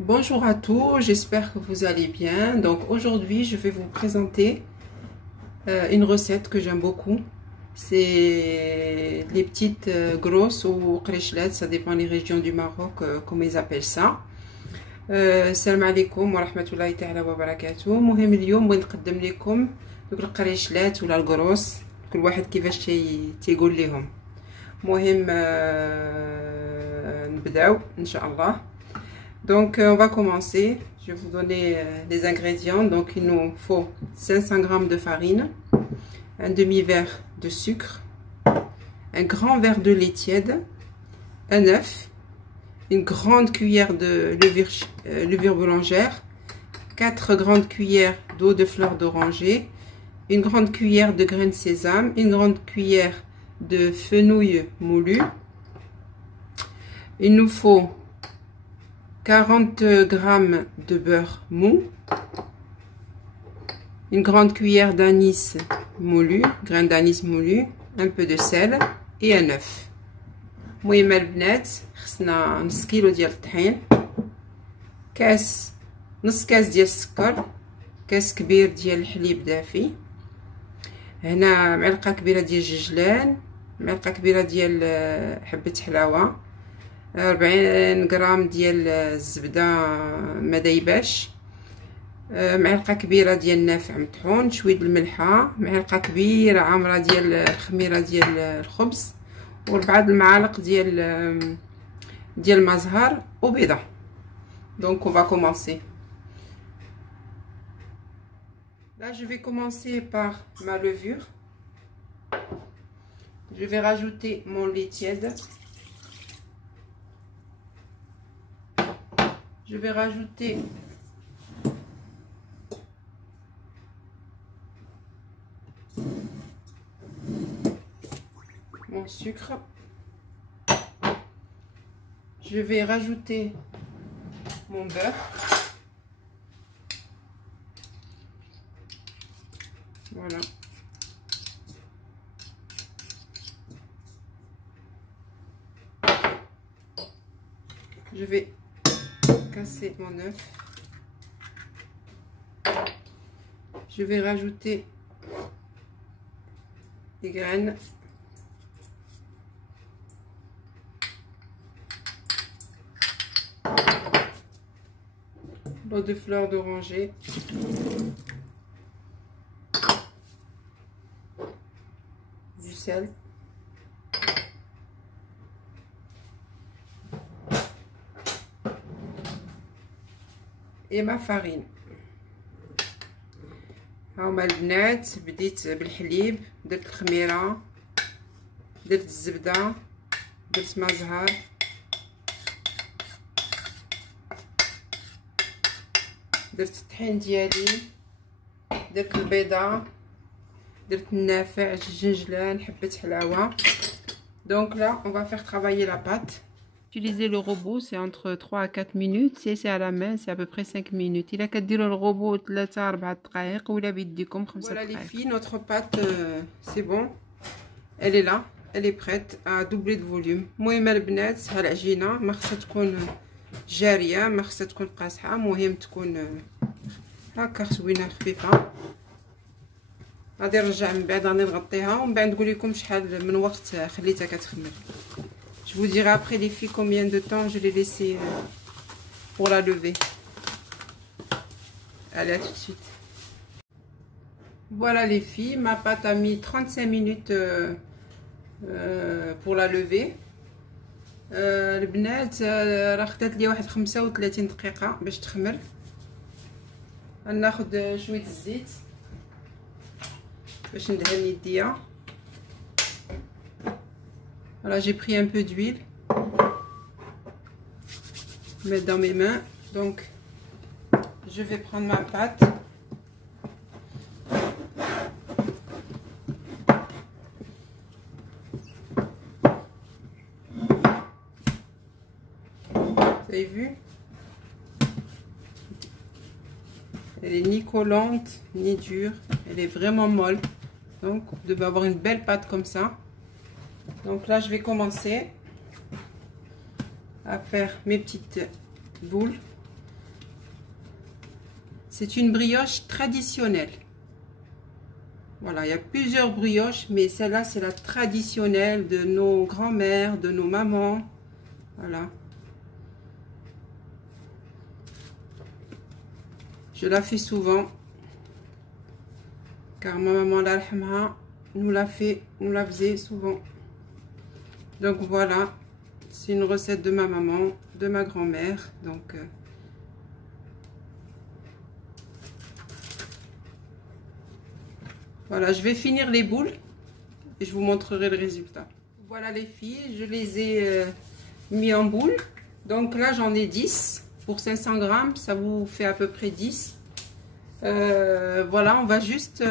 Bonjour à tous, j'espère que vous allez bien. Donc aujourd'hui je vais vous présenter une recette que j'aime beaucoup. C'est les petites grosses ou qrechlat, ça dépend des régions du Maroc comment ils appellent ça. Salam alaikum wa rahmatullahi ta'ala wa barakatuh. مهم اليوم بغيت نقدم لكم دوك القريشلات ولا القروص كل واحد كيفاش تيقول لهم. مهم نبداو ان شاء الله. Donc on va commencer. Je vais vous donner les ingrédients. Donc il nous faut 500 g de farine, un demi-verre de sucre, un grand verre de lait tiède, un œuf, une grande cuillère de levure boulangère, 4 grandes cuillères d'eau de fleur d'oranger, une grande cuillère de graines de sésame, une grande cuillère de fenouil moulu. Il nous faut 40 g de beurre mou, une grande cuillère d'anis moulu, graines d'anis moulu, un peu de sel et un œuf. المهم البنات خصنا نص كيلو ديال الطحين، نص كاس ديال السكر، كاس كبير ديال الحليب دافي، هنا معلقه كبيره ديال الججلان، معلقه كبيره ديال حبه حلاوه، 40 غرام ديال الزبده ما دايباش، معلقه كبيره ديال النافع مطحون، شويه الملحه، معلقه كبيره عامره ديال الخميره ديال الخبز، و4 المعالق ديال المزهر وبيضه. Donc on va commencer. Là je vais commencer par ma levure. Je vais rajouter mon lait tiède. Je vais rajouter mon sucre. Je vais rajouter mon beurre. Voilà. Je vais casser mon œuf. Je vais rajouter les graines. L'eau de fleur d'oranger. Du sel. Et ma farine. هاهما البنات بديت بالحليب، درت الخميره، درت الزبده، درت ما زهر، درت الطحين ديالي، درت البيضه، درت النافع، الجنجلان، حبه حلاوه. Donc là on va faire travailler la pâte. Utiliser le robot, c'est entre 3 à 4 minutes. Si c'est à la main, c'est à peu près 5 minutes. Il a qu'à dire le robot 3-4 دقائق ولا بيديكم 5 دقائق. Voilà les filles, notre pâte c'est bon. Elle est là, elle est prête à doubler de volume. المهم البنات ها العجينه ما خصها تكون جاريه، ما خصها تكون قاصحه، المهم تكون هكا خوينه خفيفه. غادي نرجع من بعد غادي نغطيها ومن بعد نقول لكم شحال من وقت خليتها كتخمر. Je vous dirai après les filles combien de temps je l'ai laissé pour la lever. Allez, à tout de suite. Voilà les filles, ma pâte a mis 35 minutes pour la lever. البنات راه خدات لي واحد 35 دقيقة باش تخمر. غناخد شوية الزيت باش ندهن يديا. Voilà, j'ai pris un peu d'huile, mettre dans mes mains. Donc, je vais prendre ma pâte. Vous avez vu? Elle est ni collante, ni dure. Elle est vraiment molle. Donc, vous devez avoir une belle pâte comme ça. Donc là, je vais commencer à faire mes petites boules. c'est une brioche traditionnelle. Voilà, il y a plusieurs brioches, mais celle-là, c'est la traditionnelle de nos grands-mères, de nos mamans. Voilà. Je la fais souvent, car ma maman, la rahma, nous la faisait souvent. Donc voilà, c'est une recette de ma maman, de ma grand-mère. Donc voilà, je vais finir les boules et je vous montrerai le résultat. Voilà les filles, je les ai mis en boule. Donc là, j'en ai 10 pour 500 grammes, ça vous fait à peu près 10. Voilà, on va juste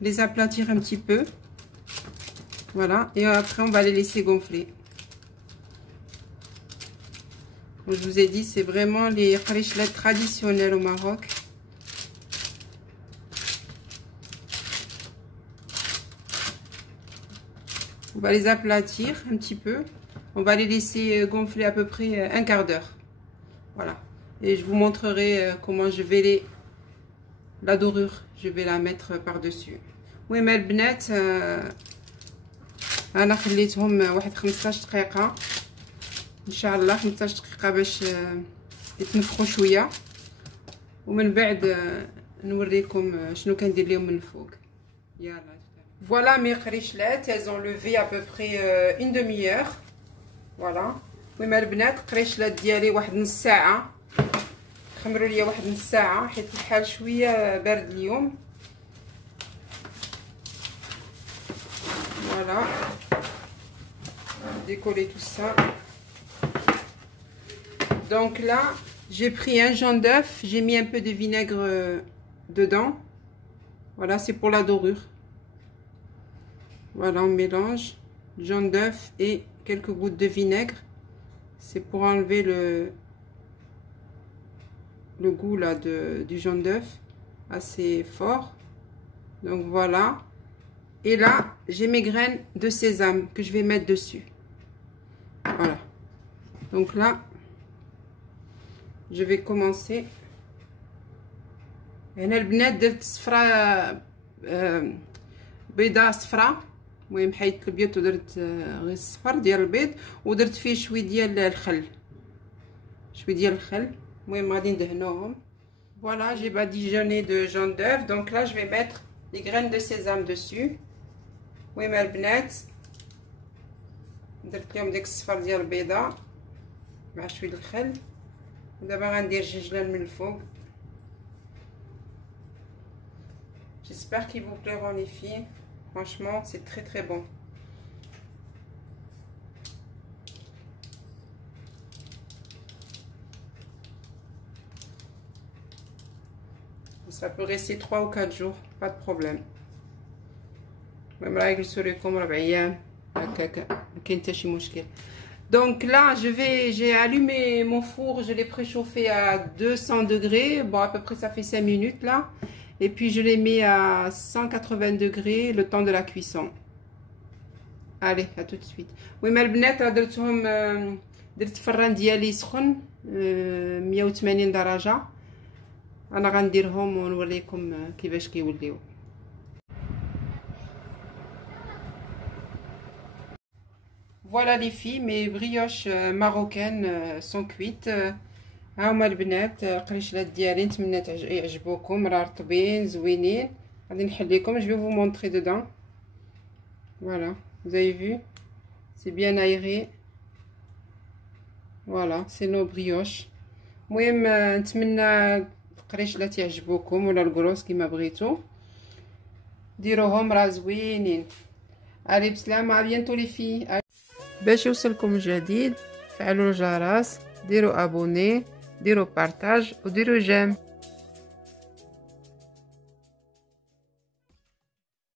les aplatir un petit peu. Voilà, et après on va les laisser gonfler. Je vous ai dit, c'est vraiment les kharichlets traditionnels au Maroc. On va les aplatir un petit peu. On va les laisser gonfler à peu près un quart d'heure. Voilà. Et je vous montrerai comment je vais la dorure. Je vais la mettre par-dessus. Oui, mais البنات انا خليتهم واحد 15 دقيقه ان شاء الله 15 دقيقه باش يتنفخوا شويه ومن بعد نوريكم شنو كندير لهم من الفوق. يلا. Voilà mes kharichlets, elles ont levé à peu près une demi-heure. Voilà. وما البنات القريشلات ديالي واحد نص ساعه خمروا ليا واحد نص ساعه حيت الحال شويه بارد اليوم. Voilà, décoller tout ça. Donc là, j'ai pris un jaune d'œuf, j'ai mis un peu de vinaigre dedans. Voilà, c'est pour la dorure. Voilà, on mélange jaune d'œuf et quelques gouttes de vinaigre. C'est pour enlever le goût là du jaune d'œuf assez fort. Donc voilà. Et là, j'ai mes graines de sésame que je vais mettre dessus. Voilà. Donc là, je vais commencer. هنا البنات درت صفرة بيضة صفرة، المهم حيدت البيض ودرت غير الصفر ديال البيض ودرت فيه شويه ديال الخل، المهم غادي ندهنوهم. Voilà, j'ai badigeonné de jaune d'œuf. Donc là, je vais mettre les graines de sésame dessus. المهم البنات درت لهم ديك الصفر ديال البيضه مع شويه الخل. ودابا غندير جنجلان من الفوق. J'espère qu'ils vous plairont les filles. Franchement, c'est très très bon. Ça peut rester 3 ou 4 jours, pas de problème. Même là, يجلسوا 4 أيام هكاك ما كاين حتى شي مشكل. Donc là, j'ai allumé mon four, je l'ai préchauffé à 200 degrés. Bon, à peu près ça fait 5 minutes là. Et puis je les mets à 180 degrés le temps de la cuisson. Allez, à tout de suite. Oui, mais البنات درتهم درت الفران ديالي سخن 180 درجة. أنا غنديرهم ونوريكم كيفاش كيوليو. Voilà les filles, mes brioches marocaines sont cuites. ها هما البنات القريشلات ديالي، نتمنى يعجبوكم، راه رطبين زوينين. غادي نحليكم، je vais vous montrer dedans. Voilà, vous avez vu, c'est bien aéré. Voilà, c'est nos brioches. المهم نتمنى القريشلات يعجبوكم ولا الكروس كيما بغيتو ديروهم، راه زوينين. علي بسلامة، بيانتو لي في. باش يوصلكم جديد فعلوا الجرس، ديروا ابوني، ديروا بارطاج وديروا جيم.